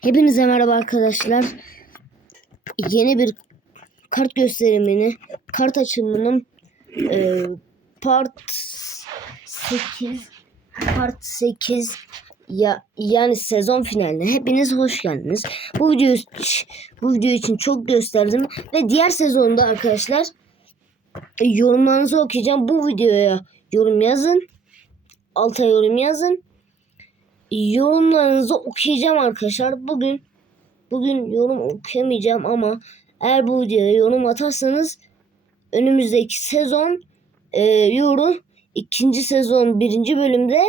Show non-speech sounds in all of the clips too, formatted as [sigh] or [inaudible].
Hepinize merhaba arkadaşlar. Yeni bir kart gösterimini, kart açılımının e, part 8 part 8 ya yani sezon finaline hepiniz hoş geldiniz. Bu video bu video için çok gösterdim ve diğer sezonda arkadaşlar e, yorumlarınızı okuyacağım. Bu videoya yorum yazın. Alta yorum yazın yorumlarınızı okuyacağım arkadaşlar. Bugün bugün yorum okuyamayacağım ama eğer bu videoya yorum atarsanız önümüzdeki sezon e, yorum ikinci sezon birinci bölümde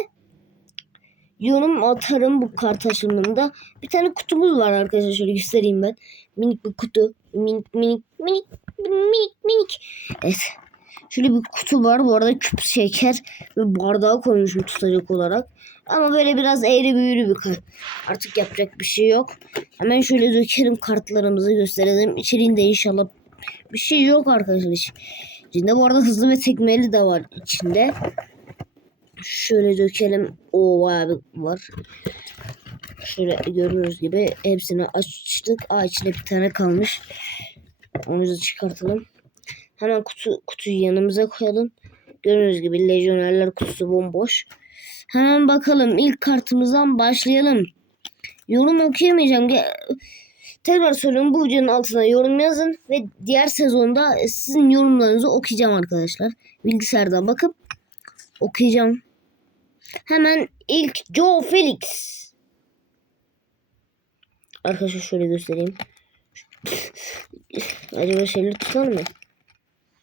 yorum atarım bu kart açılımında. Bir tane kutumuz var arkadaşlar şöyle göstereyim ben. Minik bir kutu. Minik minik minik minik minik. Evet. Şöyle bir kutu var. Bu arada küp şeker ve bardağı koymuşum tutacak olarak. Ama böyle biraz eğri büğrü bir kart. Artık yapacak bir şey yok. Hemen şöyle dökelim kartlarımızı gösterelim. İçeriğinde inşallah bir şey yok arkadaşlar. İçinde bu arada hızlı ve tekmeli de var içinde. Şöyle dökelim. O bayağı bir var. Şöyle görüyoruz gibi hepsini açtık. Aa içinde bir tane kalmış. Onu da çıkartalım. Hemen kutu kutuyu yanımıza koyalım. Gördüğünüz gibi lejyonerler kutusu bomboş. Hemen bakalım ilk kartımızdan başlayalım. Yorum okuyamayacağım. Tekrar söylüyorum bu videonun altına yorum yazın ve diğer sezonda sizin yorumlarınızı okuyacağım arkadaşlar. Bilgisayardan bakıp okuyacağım. Hemen ilk Joe Felix. Arkadaşlar şöyle göstereyim. Acaba şeyleri tutar mı?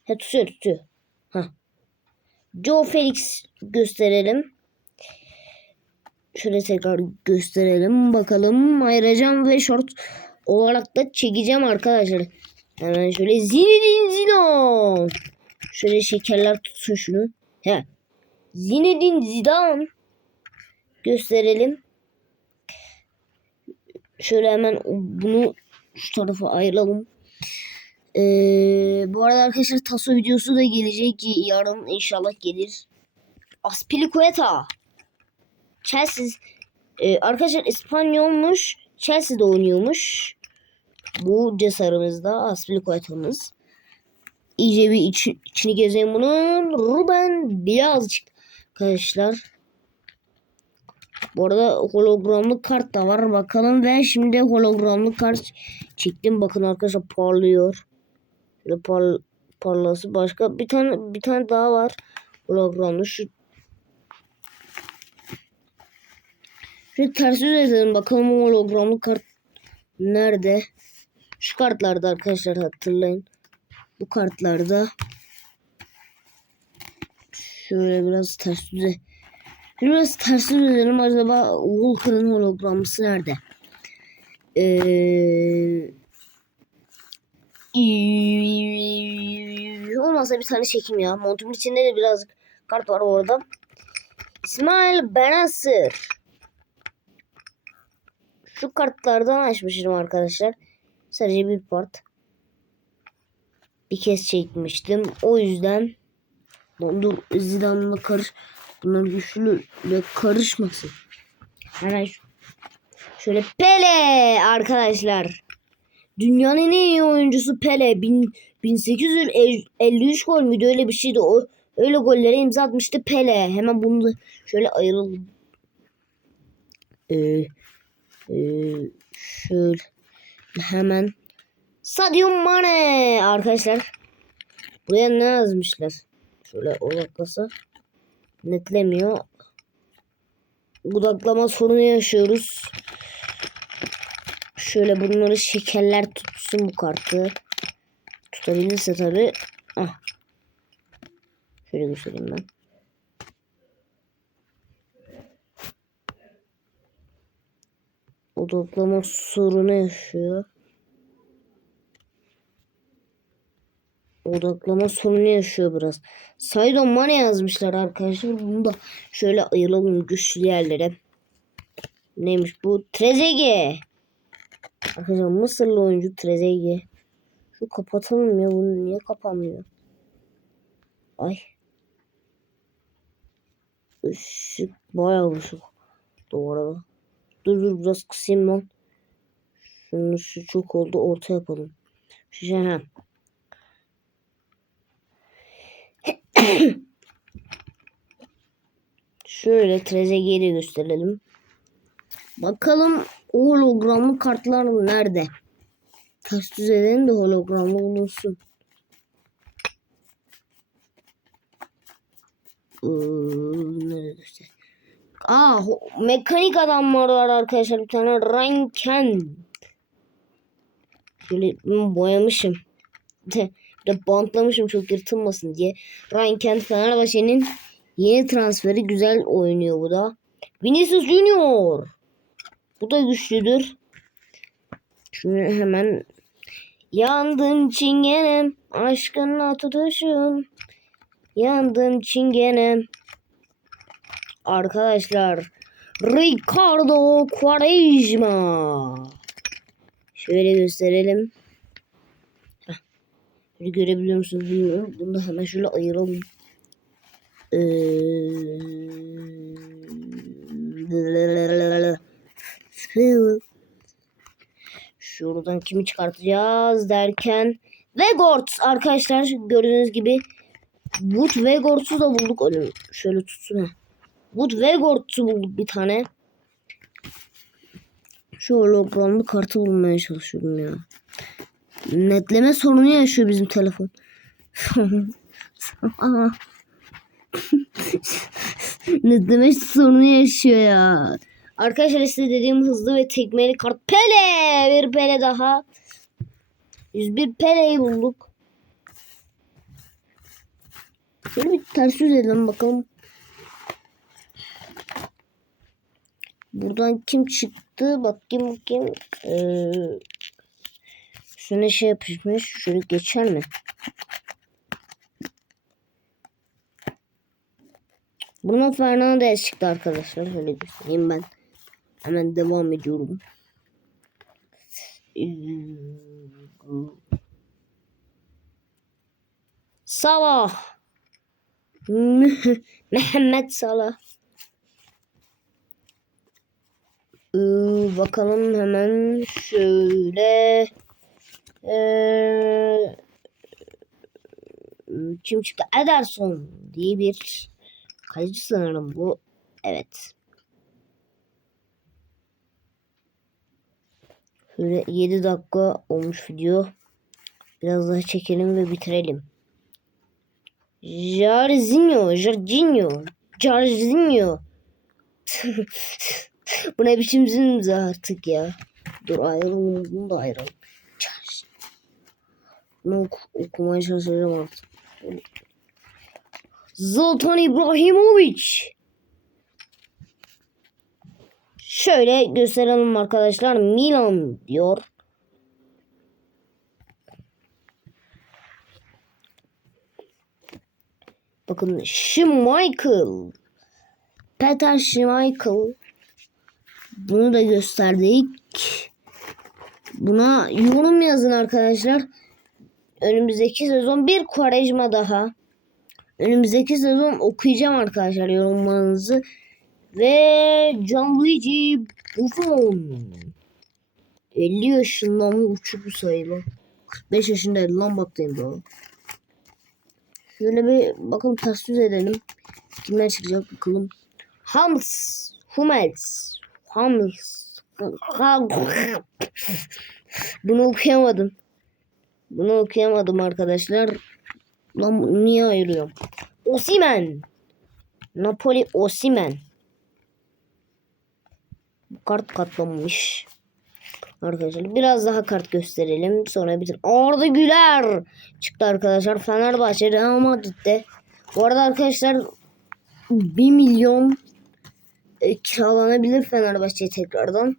He tutuyor tutuyor. Ha. Joe Felix gösterelim. Şöyle tekrar gösterelim. Bakalım ayıracağım ve short olarak da çekeceğim arkadaşlar. Hemen şöyle Zinedine Zidane. Şöyle şekerler tutsun şunu. He. Zinedine Zidane. Gösterelim. Şöyle hemen bunu şu tarafa ayıralım. Ee, bu arada arkadaşlar Taso videosu da gelecek ki yarın inşallah gelir. Aspilicueta. Chelsea e, arkadaşlar İspanyolmuş. Chelsea'de oynuyormuş. Bu cesarımızda Aspilicueta'mız. İyice bir iç, içini gezeyim bunun. Ruben birazcık arkadaşlar. Bu arada hologramlı kart da var. Bakalım ve şimdi hologramlı kart çektim. Bakın arkadaşlar parlıyor. Şöyle par, parlası başka bir tane bir tane daha var. Hologramlı şu Şimdi ters yüz edelim bakalım hologramlı kart nerede? Şu kartlarda arkadaşlar hatırlayın. Bu kartlarda şöyle biraz ters yüze biraz ters yüz edelim acaba Walker'ın hologramlısı nerede? Ee, olmazsa bir tane çekim ya. Montumun içinde de birazcık kart var orada. İsmail Benasır. Şu kartlardan açmışım arkadaşlar. Sadece bir part. Bir kez çekmiştim. O yüzden dur Zidane'la karış bunlar güçlüyle karışmasın. Hemen şöyle Pele arkadaşlar. Dünyanın en iyi oyuncusu Pele. Bin, 1853 gol müydü öyle bir şeydi. O öyle gollere imza atmıştı Pele. Hemen bunu şöyle ayıralım. Ee, ee, şöyle hemen Sadio Mane arkadaşlar. Buraya ne yazmışlar? Şöyle odaklasa netlemiyor. Odaklama sorunu yaşıyoruz. Şöyle bunları şekerler tutsun bu kartı. Tutabilirse tabi. Ah. Şöyle göstereyim ben. odaklama sorunu yaşıyor. Odaklama sorunu yaşıyor biraz. Saydon Mane yazmışlar arkadaşlar. Bunu da şöyle ayıralım güçlü yerlere. Neymiş bu? Trezege. Arkadaşlar Mısırlı oyuncu Trezege. Şu kapatalım ya bunu niye kapanmıyor? Ay. Işık bayağı ışık. Doğru. Dur dur biraz kısayım lan. Şunun şu çok oldu orta yapalım. Şu şey ha. [coughs] Şöyle Trezeguet'i gösterelim. Bakalım hologramlı kartlar nerede? Ters düz edelim de hologramlı bulunsun. Ee, nerede işte? Aa, mekanik adamlar var arkadaşlar. Bir tane Ranken. Şöyle hmm, boyamışım. De, de bantlamışım çok yırtılmasın diye. Ranken Fenerbahçe'nin yeni transferi güzel oynuyor bu da. Vinicius Junior. Bu da güçlüdür. Şunu hemen Yandım çingenem aşkınla tutuşum. Yandım çingenem. Arkadaşlar Ricardo Quaresma. Şöyle gösterelim. Heh. Görebiliyor musunuz bilmiyorum. Bunu da hemen şöyle ayıralım. Ee... Şuradan kimi çıkartacağız derken Vegort arkadaşlar gördüğünüz gibi Wood Vegort'u da bulduk. Öyle şöyle tutsun ha. Wood Vegort'u bulduk bir tane. Şu hologramlı kartı bulmaya çalışıyorum ya. Netleme sorunu yaşıyor bizim telefon. [laughs] Netleme sorunu yaşıyor ya. Arkadaşlar size dediğim hızlı ve tekmeli kart. Pele! Bir Pele daha. 101 Pele'yi bulduk. Şöyle bir ters yüz edelim bakalım. Buradan kim çıktı? Bakayım bakayım. Ee, şuna şey yapışmış. Şöyle geçer mi? Bruno Fernandes çıktı arkadaşlar. Şöyle göstereyim ben. Hemen devam ediyorum. Salah. [laughs] Mehmet Salah. Ee, bakalım hemen şöyle. Ee, kim çıktı? Ederson diye bir kaleci sanırım bu. Evet. Böyle 7 dakika olmuş video. Biraz daha çekelim ve bitirelim. Jarzinho, Jarzinho, Jarzinho. [laughs] Bu ne biçim imza artık ya. Dur ayrılalım bunu da ayrılalım. Bunu ok okumaya çalışacağım artık. Zlatan İbrahimovic. Şöyle gösterelim arkadaşlar. Milan diyor. Bakın Schmeichel. Peter Schmeichel. Bunu da gösterdik. Buna yorum yazın arkadaşlar. Önümüzdeki sezon bir Quaresma daha. Önümüzdeki sezon okuyacağım arkadaşlar yorumlarınızı. Ve Gianluigi Buffon. 50 yaşında mı uçuk bir sayı lan. 45 yaşındaydı lan baktığım daha. Şöyle bir bakalım ters yüz edelim. Kimler çıkacak bakalım. Hams. Hummels. Hams. Bunu okuyamadım. Bunu okuyamadım arkadaşlar. Lan niye ayırıyorum? Osimen. Napoli Osimen. Kart katlanmış. Arkadaşlar biraz daha kart gösterelim. Sonra bitir. Arda Güler çıktı arkadaşlar. Fenerbahçe Real Madrid'de. Bu arada arkadaşlar 1 milyon e, kiralanabilir Fenerbahçe tekrardan.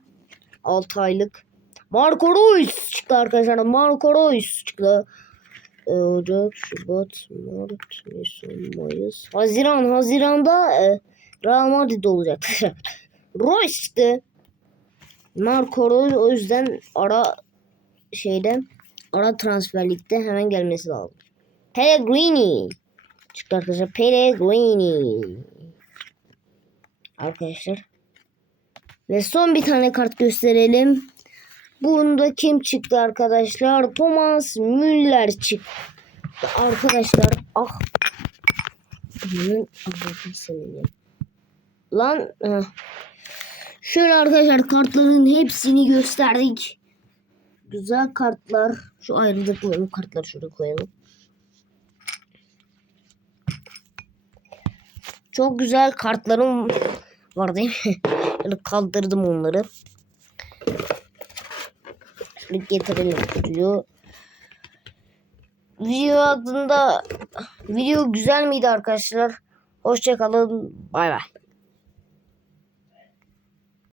6 aylık. Marco Reus çıktı arkadaşlar. Marco Reus çıktı. E, Ocak, Şubat, Mart, Nisan, Mayıs. Haziran. Haziran'da e, Real Madrid olacak. [laughs] Reus çıktı. Marco Reus o yüzden ara şeyde ara transferlikte hemen gelmesi lazım. Pellegrini çıktı arkadaşlar. Pellegrini. Arkadaşlar. Ve son bir tane kart gösterelim. Bunda kim çıktı arkadaşlar? Thomas Müller çıktı. Arkadaşlar ah. Bunun. Lan eh. Şöyle arkadaşlar kartların hepsini gösterdik. Güzel kartlar. Şu ayrıda koyalım. Kartları şuraya koyalım. Çok güzel kartlarım var değil mi? [laughs] Yani kaldırdım onları. Şöyle getirelim video. Video hakkında video güzel miydi arkadaşlar? Hoşçakalın. Bay bay.